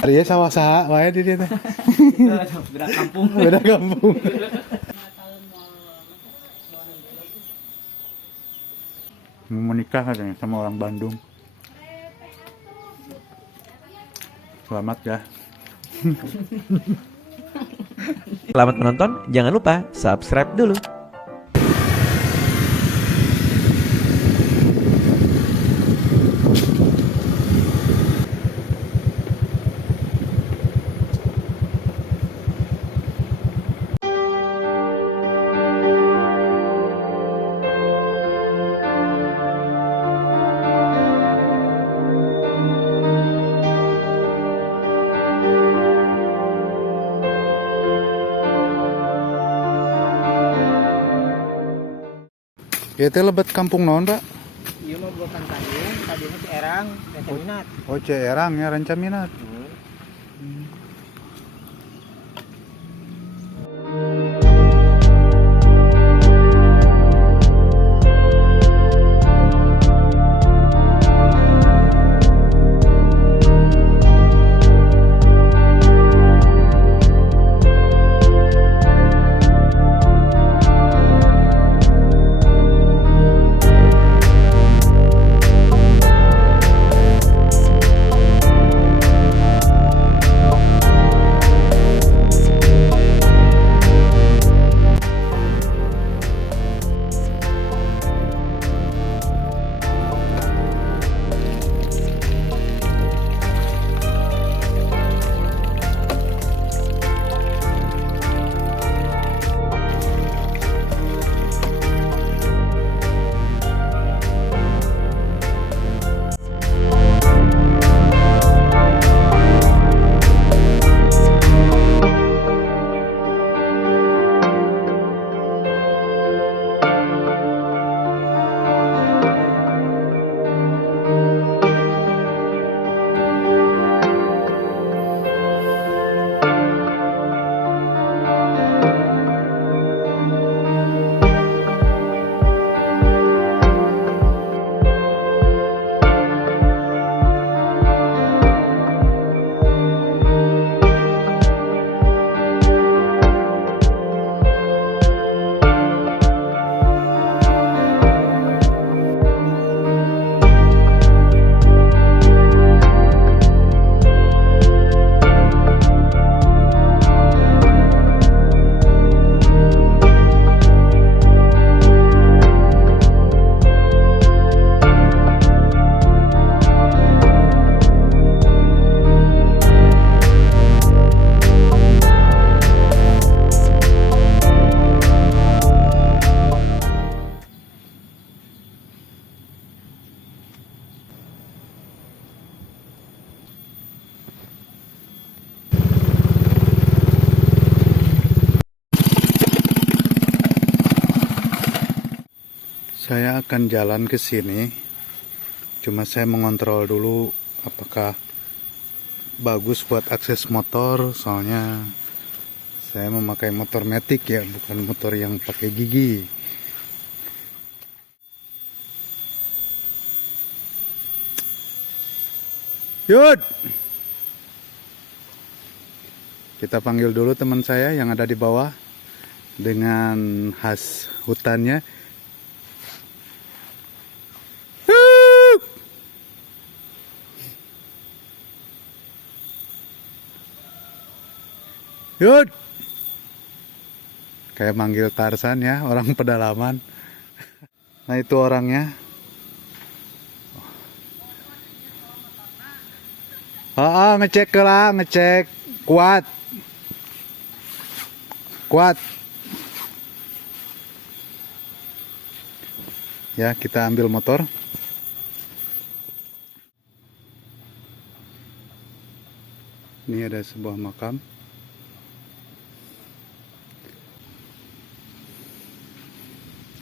Ari sawah-saha wae di dieu teh. Beda kampung. Beda kampung. Mau menikah katanya sama orang Bandung. Selamat ya. Selamat menonton, jangan lupa subscribe dulu. Ya teh lebet kampung naon, Pak? Ieu mah bukan Tanjung, tadinya Ciherang, Rancaminat. Oh, Ciherang ya Rancaminat. Saya akan jalan ke sini. Cuma saya mengontrol dulu apakah bagus buat akses motor, soalnya saya memakai motor matic ya, bukan motor yang pakai gigi. Yud! Kita panggil dulu teman saya yang ada di bawah dengan khas hutannya. Yud! Kayak manggil Tarzan ya, orang pedalaman. Nah itu orangnya. Ngecek lah, ngecek. Kuat. Kuat. Ya, kita ambil motor. Ini ada sebuah makam.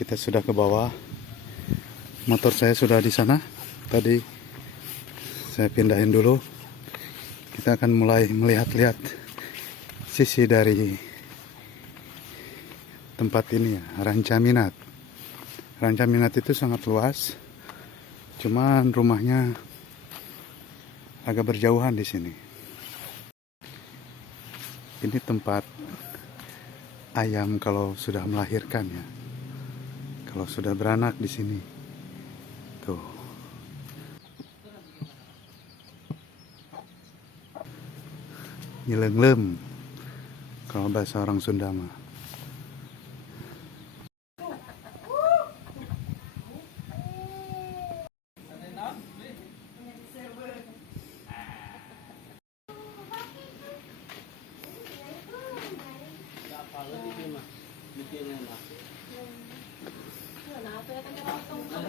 Kita sudah ke bawah. Motor saya sudah di sana. Tadi saya pindahin dulu. Kita akan mulai melihat-lihat sisi dari tempat ini ya, Rancaminat. Rancaminat itu sangat luas. Cuman rumahnya agak berjauhan di sini. Ini tempat ayam kalau sudah melahirkan ya. Kalau sudah beranak di sini. Tuh. Nyelenglem. Kalau bahasa orang Sunda mah.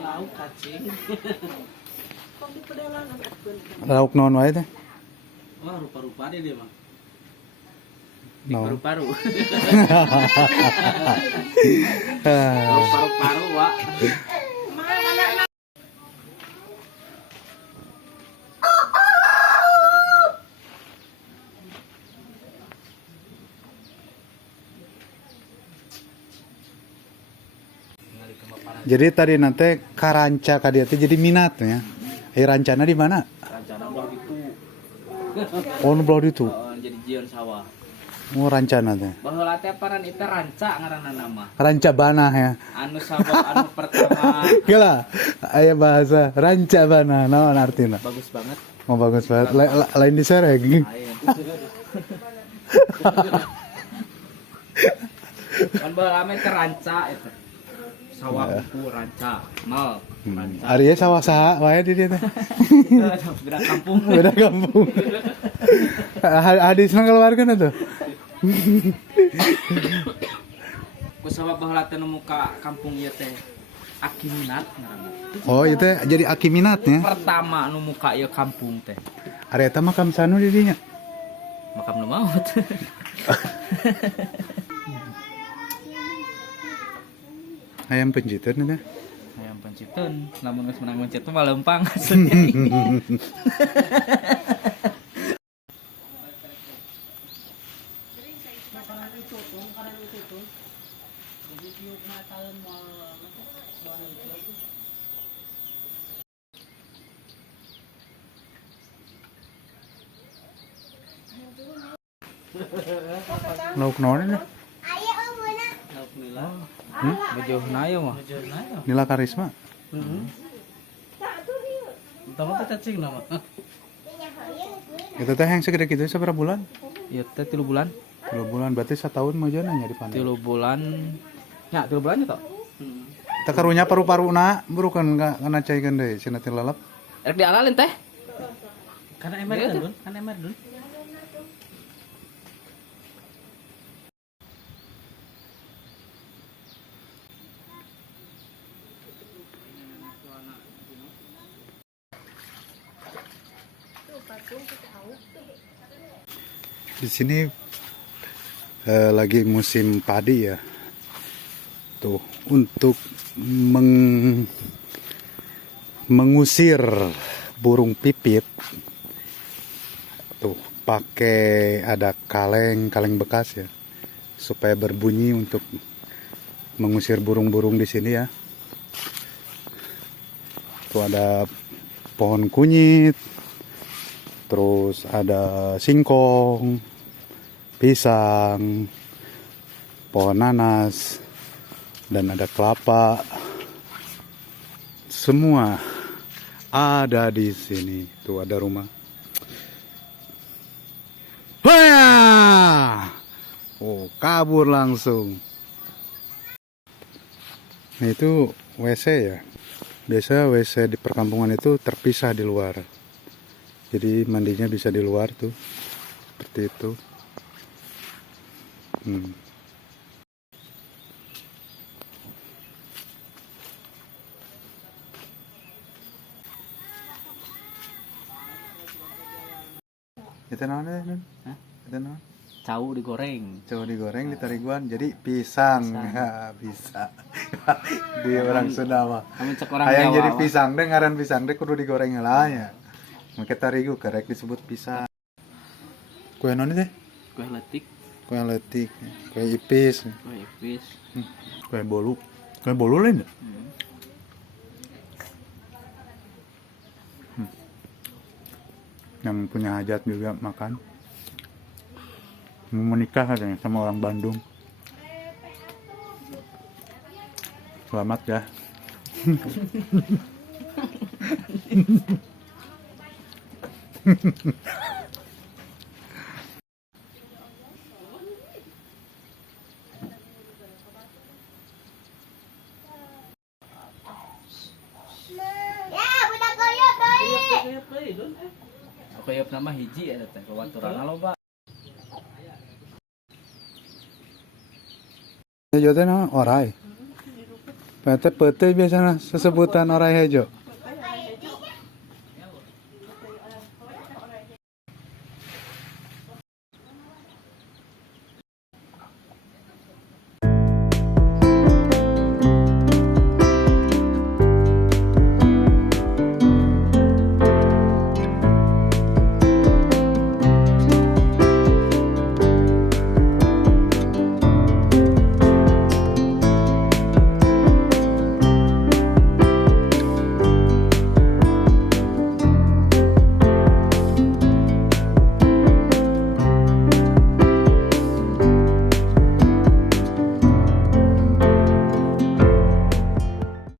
Lauk cacing. Lauk naon wae teh? Wah, rupa-rupa deh dia mah. Naon? Paru-paru. Ah, Paru-paru, Wak. jadi tadi nanti karanca kadieu teh jadi minatnya. Rancana di mana? Rencana belah gitu. Oh, nu belah ditu. Jadi jion sawah. Oh, rancana teh. Baheula teh paran itu ranca ngaranna nama. Ranca banah ya. Anu sabab anu pertama Gila, aya bahasa ranca banah. Naon artina? bagus banget. Oh, bagus banget. Lain disereg. Ayo. Kan baheula mah teh ranca eta. Sawah buku ranca, mal, ranca. Ari sawah saha wae di dieu teh. Beda kampung. Beda kampung. Hadisna keluarkeun atuh. Ku sabab baheula teh nu muka kampung ieu teh Akiminat ngaranna. Oh, itu jadi akiminatnya. Pertama nu muka ieu kampung teh. Ari eta makam sanu di dinya. Makam nu maut. Ayam penciteun teh. Hayam penciteun, lamun geus menang mencit mah leumpang. Lauk naon teh? Lauk nila. Bejohna ieu mah. Nila Karisma. Utama teh cacing nama. Itu teh yang segede kitu saberapa bulan? Ieu teh 3 bulan. 3 bulan berarti setahun mah nya di pantai. 3 bulan. Ya, 3 bulan nya toh. Teh karunya paru-paruna burukan kana caikeun deui cenah teh lalap. Rek dialalin teh. Karena emer Iya, dun, kan emer dun. Di sini lagi musim padi ya. Tuh, untuk mengusir burung pipit. Tuh, pakai ada kaleng bekas ya. Supaya berbunyi untuk mengusir burung-burung di sini ya. Tuh ada pohon kunyit. Terus ada singkong, pisang, pohon nanas, dan ada kelapa. Semua ada di sini. Tuh ada rumah. Wah! Oh, kabur langsung. Nah, itu WC ya. Biasa WC di perkampungan itu terpisah di luar. Jadi mandinya bisa di luar tuh. Seperti itu. Itu naon deh, Nun? Hah? Itu naon? Cau digoreng. Coba digoreng di tariguan jadi pisang. Ya, bisa. Dia orang Sunda mah. Kami cek orang Hayang Jawa. jadi Wak. pisang deh, ngaran pisang deh kudu digoreng lah ya. Make tarigu kerek disebut pisang. Kue non teh? Kue letik, Kue letik, kue ipis, kue ipis. kue bolu. Kue bolu lain enggak? Yang punya hajat juga makan. Mau menikah katanya sama orang Bandung. Selamat ya. Kuyup nama hiji eta teh babaturan loba. Hejo teh naon orai. Pete peuteui biasana sesebutan orai hejo.